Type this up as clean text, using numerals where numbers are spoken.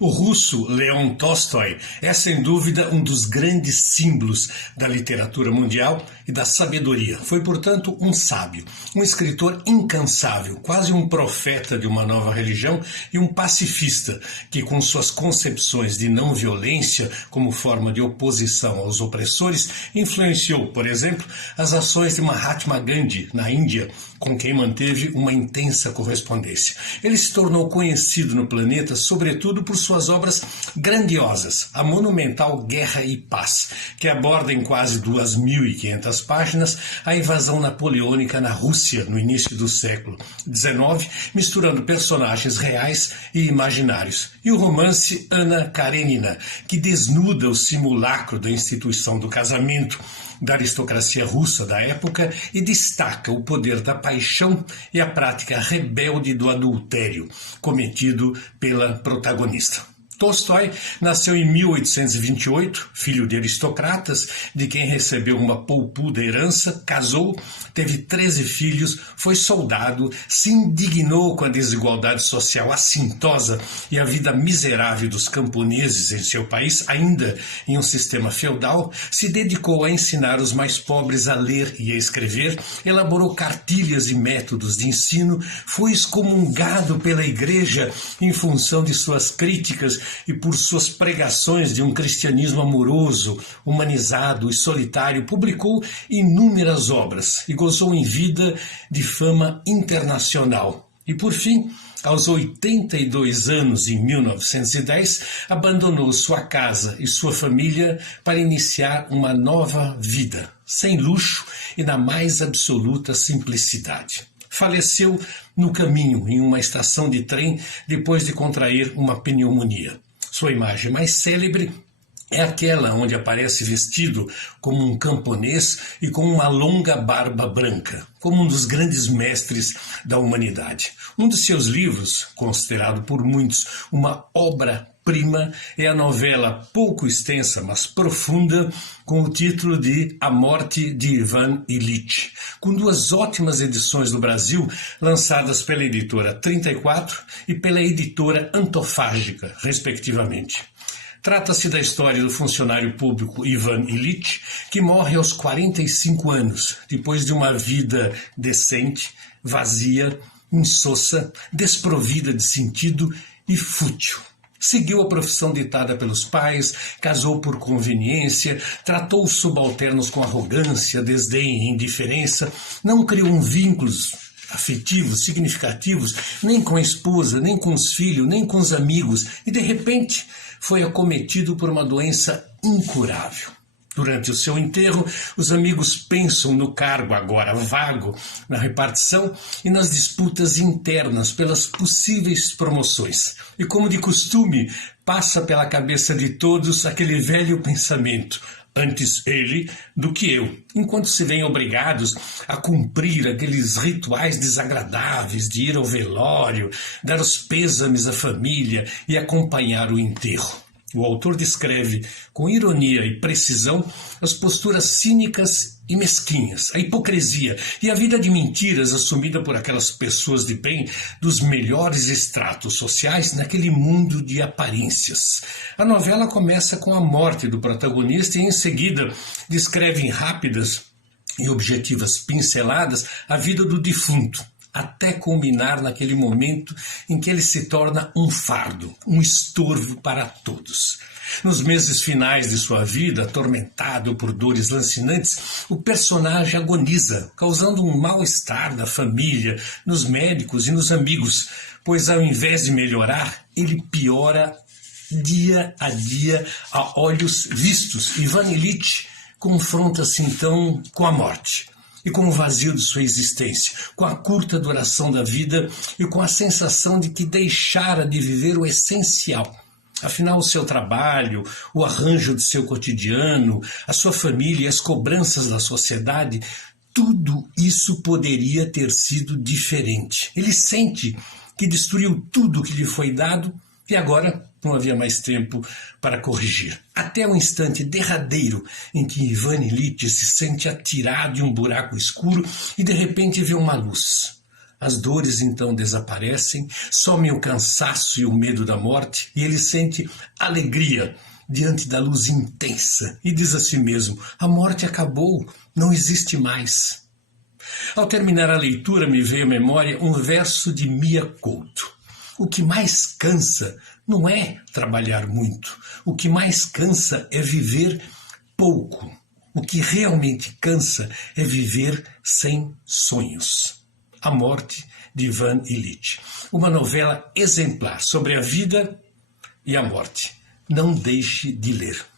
O russo Leon Tolstói é, sem dúvida, um dos grandes símbolos da literatura mundial e da sabedoria. Foi, portanto, um sábio, um escritor incansável, quase um profeta de uma nova religião e um pacifista que, com suas concepções de não violência como forma de oposição aos opressores, influenciou, por exemplo, as ações de Mahatma Gandhi na Índia, com quem manteve uma intensa correspondência. Ele se tornou conhecido no planeta, sobretudo por suas obras grandiosas, a monumental Guerra e Paz, que aborda em quase 2.500 páginas a invasão napoleônica na Rússia no início do século XIX, misturando personagens reais e imaginários. E o romance Anna Karenina, que desnuda o simulacro da instituição do casamento da aristocracia russa da época e destaca o poder da paixão e a prática rebelde do adultério cometido pela protagonista. Tolstói nasceu em 1828, filho de aristocratas, de quem recebeu uma poupuda herança, casou, teve 13 filhos, foi soldado, se indignou com a desigualdade social assintosa e a vida miserável dos camponeses em seu país, ainda em um sistema feudal, se dedicou a ensinar os mais pobres a ler e a escrever, elaborou cartilhas e métodos de ensino, foi excomungado pela igreja em função de suas críticas e por suas pregações de um cristianismo amoroso, humanizado e solitário, publicou inúmeras obras e gozou em vida de fama internacional. E por fim, aos 82 anos, em 1910, abandonou sua casa e sua família para iniciar uma nova vida, sem luxo e na mais absoluta simplicidade. Faleceu no caminho, em uma estação de trem, depois de contrair uma pneumonia. Sua imagem mais célebre é aquela onde aparece vestido como um camponês e com uma longa barba branca, como um dos grandes mestres da humanidade. Um de seus livros, considerado por muitos uma obra-prima, é a novela pouco extensa, mas profunda, com o título de A Morte de Ivan Ilitch, com 2 ótimas edições no Brasil, lançadas pela editora 34 e pela editora Antofágica, respectivamente. Trata-se da história do funcionário público Ivan Ilitch, que morre aos 45 anos, depois de uma vida decente, vazia, insossa, desprovida de sentido e fútil. Seguiu a profissão ditada pelos pais, casou por conveniência, tratou os subalternos com arrogância, desdém e indiferença, não criou vínculos afetivos, significativos, nem com a esposa, nem com os filhos, nem com os amigos, e de repente foi acometido por uma doença incurável. Durante o seu enterro, os amigos pensam no cargo agora vago na repartição e nas disputas internas pelas possíveis promoções. E como de costume, passa pela cabeça de todos aquele velho pensamento: antes ele do que eu, enquanto se veem obrigados a cumprir aqueles rituais desagradáveis de ir ao velório, dar os pêsames à família e acompanhar o enterro. O autor descreve, com ironia e precisão, as posturas cínicas e mesquinhas, a hipocrisia e a vida de mentiras assumida por aquelas pessoas de bem dos melhores estratos sociais naquele mundo de aparências. A novela começa com a morte do protagonista e, em seguida, descreve em rápidas e objetivas pinceladas a vida do defunto, até culminar naquele momento em que ele se torna um fardo, um estorvo para todos. Nos meses finais de sua vida, atormentado por dores lancinantes, o personagem agoniza, causando um mal-estar na família, nos médicos e nos amigos, pois ao invés de melhorar, ele piora dia a dia a olhos vistos. Ivan Ilitch confronta-se então com a morte e com o vazio de sua existência, com a curta duração da vida e com a sensação de que deixara de viver o essencial. Afinal, o seu trabalho, o arranjo de seu cotidiano, a sua família e as cobranças da sociedade, tudo isso poderia ter sido diferente. Ele sente que destruiu tudo que lhe foi dado e agora não havia mais tempo para corrigir. Até o instante derradeiro em que Ivan Ilitch se sente atirado em um buraco escuro e de repente vê uma luz. As dores então desaparecem, somem o cansaço e o medo da morte, e ele sente alegria diante da luz intensa e diz a si mesmo: a morte acabou, não existe mais. Ao terminar a leitura, me veio à memória um verso de Mia Couto. O que mais cansa não é trabalhar muito. O que mais cansa é viver pouco. O que realmente cansa é viver sem sonhos. A Morte, de Ivan Illich. Uma novela exemplar sobre a vida e a morte. Não deixe de ler.